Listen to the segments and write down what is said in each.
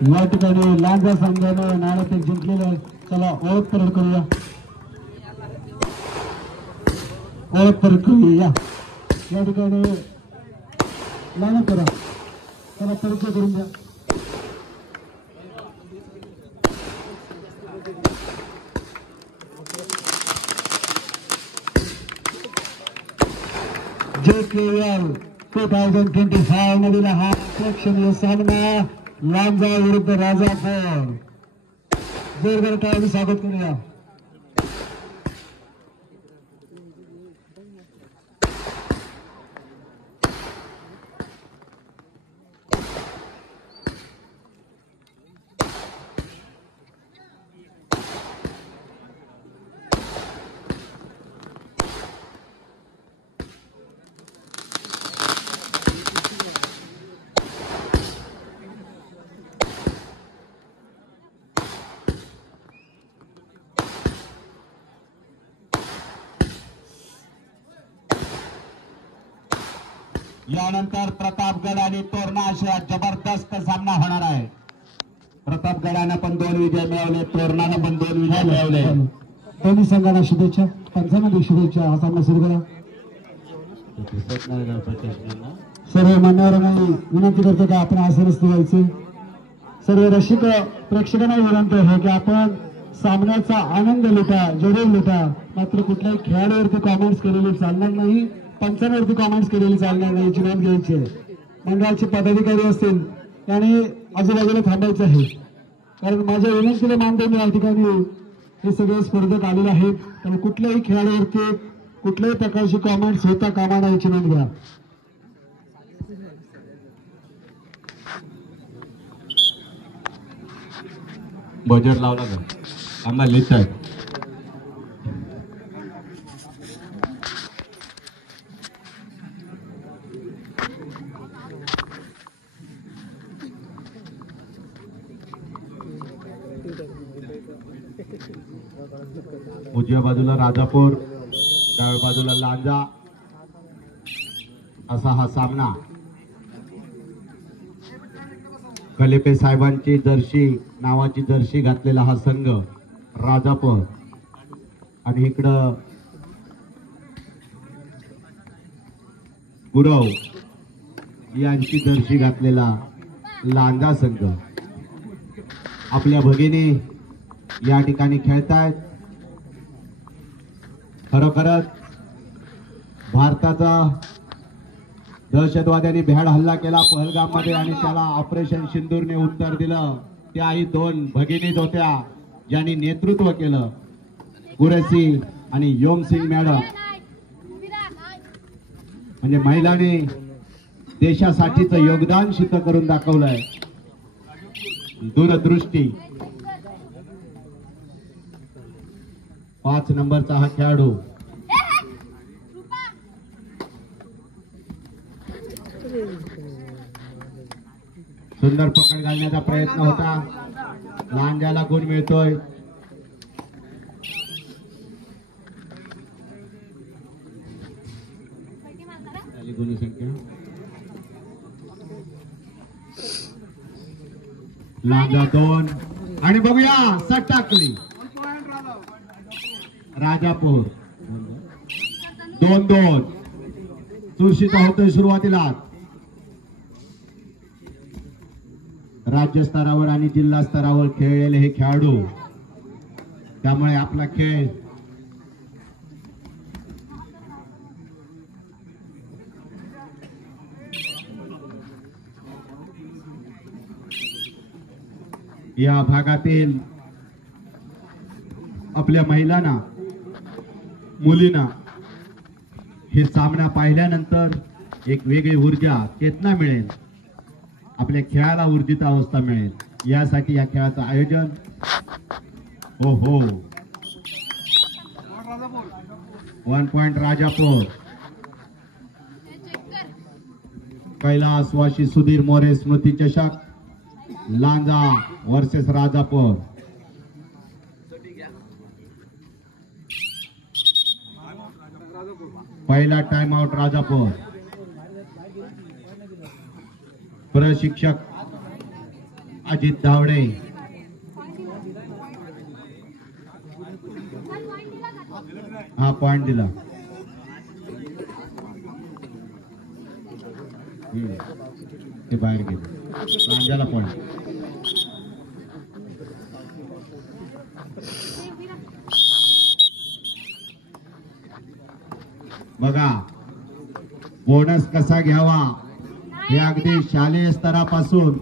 या ठिकाणी लांजा संघाने नाणेफेक जिंकलेले आहे. चला ओळख परेड करूया, ओळख परेड करूया. या ठिकाणी लाईन करा, चला परिचय करून द्या. JKL 2025 मधील हा प्रेक्षणीय सामना लांजा विरुद्ध राजापूर. जोरदार टाळ्यांनी स्वागत करूया. यानंतर प्रतापगड आणि तोरणा अशा जबरदस्त सामना होणार आहे. प्रतापगडानं पण 2 विजय मिळवले, तोरणानं पण 2 विजय मिळवले. दोन्ही संघांना शुभेच्छा, पंचांना शुभेच्छा. हा सामना सुरू करा. सर्व मान्यवरांना विनंती करतो की आपण आसनस्थ व्हायचे. सर्व रसिक प्रेक्षकांना विनंती आहे की आपण सामन्याचा आनंद लुटा, जरूर लुटा. मात्र कुठल्याही खेळाडूवरती कॉमेंट्स केलेली चालणार नाही, पंचांवरती कॉमेंट्स केलेली चालणार नाही, याची नोंद घ्यायची आहे. मंडळाचे पदाधिकारी असतील त्याने आजूबाजूला थांबायचं आहे, कारण माझ्या विनंतीला मान देऊन या ठिकाणी हे सगळे स्पर्धक आलेले आहेत. त्यामुळे कुठल्याही खेळाडूवरती कुठल्याही प्रकारची कॉमेंट्स होता कामा नये, याची नोंद घ्या. बजेट लावला का आम्हाला लिहित आहे. उजव्या बाजूला राजापूर, डाव्या बाजूला लांजा असा हा सामना. खलिपे साहेबांची जर्सी नावाची जर्सी घातलेला हा संघ राजापूर, आणि इकडं गुरव यांची जर्सी घातलेला लांजा संघ. आपल्या भगिनी या ठिकाणी खेळतायत. खरोखरच भारताचा दहशतवाद्यांनी भ्याड हल्ला केला पहलगाम मध्ये आणि त्याला ऑपरेशन सिंदूरने उत्तर दिलं. त्याही 2 भगिनीच होत्या ज्यांनी नेतृत्व केलं, गुरसी आणि योमसिंग मॅडम. म्हणजे महिलांनी देशासाठीचं योगदान सिद्ध करून दाखवलंय. दूरदृष्टी. 5 नंबरचा हा खेळाडू. सुंदर पकड घालण्याचा प्रयत्न होता, लांजाला गुण मिळतोय. गुणसंख्या लांजा 2 आणि बघूया सट टाकली राजापूर. 2-2 चुरशीचा होतोय सुरुवातीला. राज्य स्तरावर आणि जिल्हा स्तरावर खेळलेले हे खेळाडू, त्यामुळे आपला खेळ या भागातील आपल्या महिलांना, मुलींना हे सामना पाहिल्यानंतर एक वेगळी ऊर्जा, चेतना मिळेल. आपल्या खेळाला ऊर्जित अवस्था मिळेल. यासाठी या खेळाचं आयोजन. हो हो 1 पॉइंट राजापूर. कैलास वाशी सुधीर मोरे स्मृती चषक लांजा वर्सेस राजापूर. पहिला टाइम आउट राजापूर. प्रशिक्षक अजित धावडे, हा पॉइंट दिला. ते बाहेर गेले. रांजाला पॉइंट. बघा बोनस कसा घ्यावा हे अगदी शालेय स्तरापासून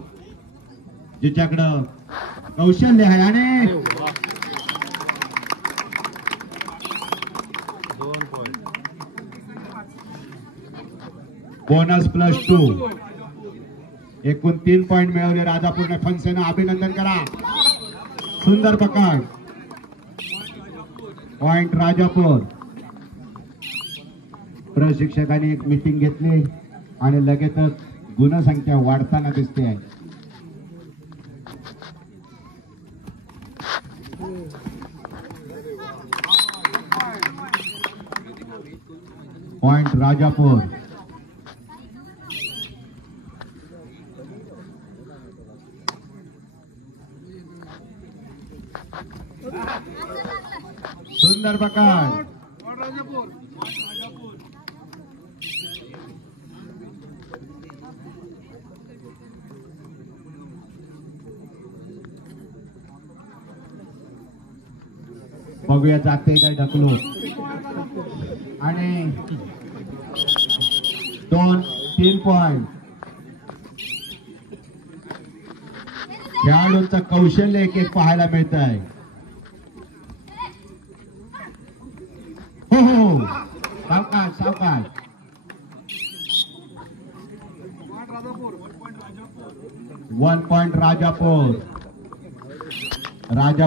जिच्याकडं कौशल्य आहे. आणि बोनस +2 एकूण 3 पॉइंट मिळवले राजापूरने. फनसेनं अभिनंदन करा. सुंदर पकड. पॉइंट राजापूर. प्रशिक्षकांनी एक मीटिंग घेतली आणि लगेचच गुणसंख्या वाढताना दिसते आहे. पॉइंट राजापूर. सुंदर पकड. बघूया जाते काय ढकलू. आणि 2-3 पॉइंट. खेळाडूंचं कौशल्य एक पाहायला मिळत आहे. हो सावकाश सावकाश. 1 पॉइंट राजापूर.